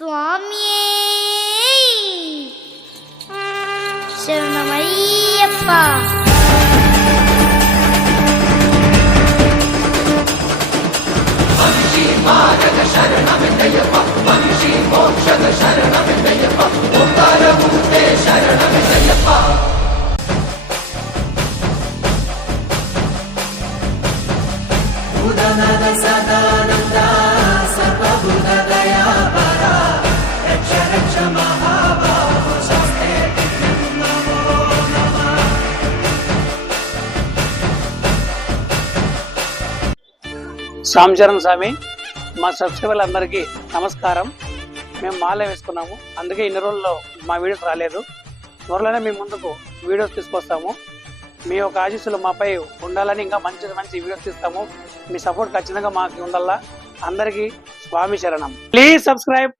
స్వామియే శరణమయ్యప్ప. మనిషి మారగ శరణమెయ్యప్ప, మనిషి మోక్షద శరణమెయ్యప్ప, ఓంకారమూర్తే శరణమెయ్యప్ప. ఉదనద సదానంద సర్వభూత దయాపర రక్ష రక్ష మహాబాహో శాస్త్రే నమో నమః. సాంశరణ్ స్వామి, మా సబ్స్క్రైబర్లందరికీ నమస్కారం. మేము మాల వేసుకున్నాము, అందుకే ఇన్ని రోజుల్లో మా వీడియోస్ రాలేదు. త్వరలోనే మీ ముందుకు వీడియోస్ తీసుకొస్తాము. మీ యొక్క ఆశీస్సులు మాపై ఉండాలని ఇంకా మంచి మంచి వీడియోస్ తీస్తాము. మీ సపోర్ట్ ఖచ్చితంగా మాకు ఉండాలా. అందరికీ స్వామి శరణం. Please subscribe.